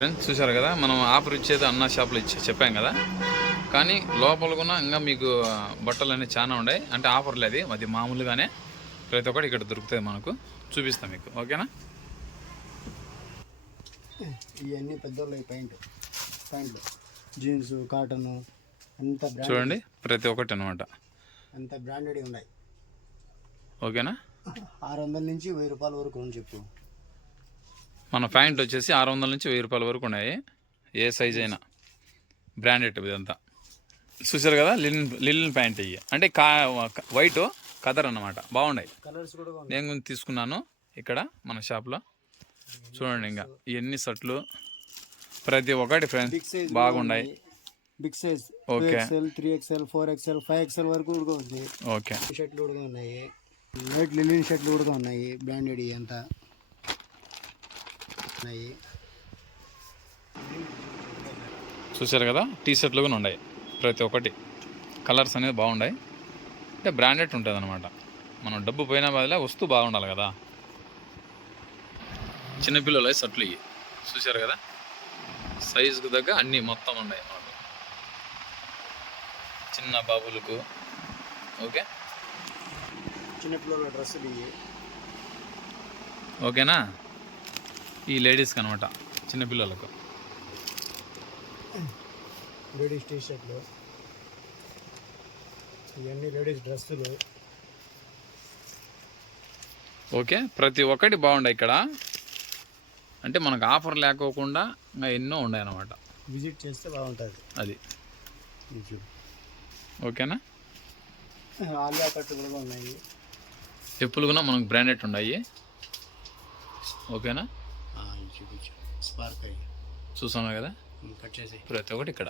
Friends చూసారు కదా, మనం ఆఫర్ ఇచ్చేది అన్న షాప్లో చెప్పాం కదా. కానీ లోపల కూడా ఇంకా మీకు బట్టలు అనేవి చాలా ఉన్నాయి. అంటే ఆఫర్ లేదు, అది మామూలుగానే ప్రతి ఒక్కటి ఇక్కడ దొరుకుతుంది. మనకు చూపిస్తాం మీకు, ఓకేనా. ఇవన్నీ పెద్దోళ్ళు ప్యాంట్లు జీన్స్ కాటన్ అంత చూడండి, ప్రతి ఒక్కటి అనమాట అంత బ్రాండెడ్ ఉన్నాయి, ఓకేనా. 600 నుంచి 1000 రూపాయల వరకు అని చెప్పు. మన ప్యాంట్ వచ్చేసి 600 నుంచి 1000 రూపాయల వరకు ఉన్నాయి. ఏ సైజ్ అయినా బ్రాండెడ్ ఇదంతా. చూసారు కదా, లిలిన్ ప్యాంట్ ఇవి అంటే వైట్ కలర్ అన్నమాట, బాగున్నాయి. కలర్స్ కూడా నేను తీసుకున్నాను ఇక్కడ మన షాప్లో. చూడండి, ఇంకా ఇవన్నీ షర్ట్లు ప్రతి ఒక్కటి ఫ్రెండ్స్ బాగున్నాయి. Big size okay, 3XL 4XL 5XL వరకు కూడా ఉంది. ఓకే, షర్ట్లు కూడా ఉన్నాయి, వైట్ లిలిన్ షర్ట్లు కూడా ఉన్నాయి, బ్రాండెడ్ అంతా ఉన్నాయి. చూసారు కదా, టీ షర్ట్లు కూడా ఉన్నాయి. ప్రతి ఒక్కటి కలర్స్ అనేది బాగున్నాయి. అంటే బ్రాండెడ్ ఉంటుంది అనమాట. మనం డబ్బు పోయినా బదిలే వస్తువు బాగుండాలి కదా. చిన్నపిల్లలు షర్ట్లు ఇవి చూసారు కదా, సైజుకు తగ్గ అన్నీ మొత్తం ఉన్నాయి మనకు, చిన్న బాబులకు. ఓకే, చిన్నపిల్లల డ్రెస్సులు ఇవి, ఓకేనా. ఈ లేడీస్కి అనమాట, చిన్నపిల్లలకు. లేడీస్ టీ షర్ట్లు, ఇవన్నీ లేడీస్ డ్రెస్సులు. ఓకే, ప్రతి ఒక్కటి బాగుంటాయి ఇక్కడ. అంటే మనకు ఆఫర్ లేకోకుండా ఇంకా ఎన్నో ఉన్నాయి అన్నమాట. విజిట్ చేస్తే బాగుంటుంది అది, ఓకేనా. ఆలియా కట్టు కూడా ఉన్నాయి, చెప్పులు కూడా మనకు బ్రాండెడ్ ఉన్నాయి, ఓకేనా. చూపించు. స్పార్క్ అయ్యి చూసాను కదా, కట్ చేసి ప్రతి ఒక్కటి ఇక్కడ.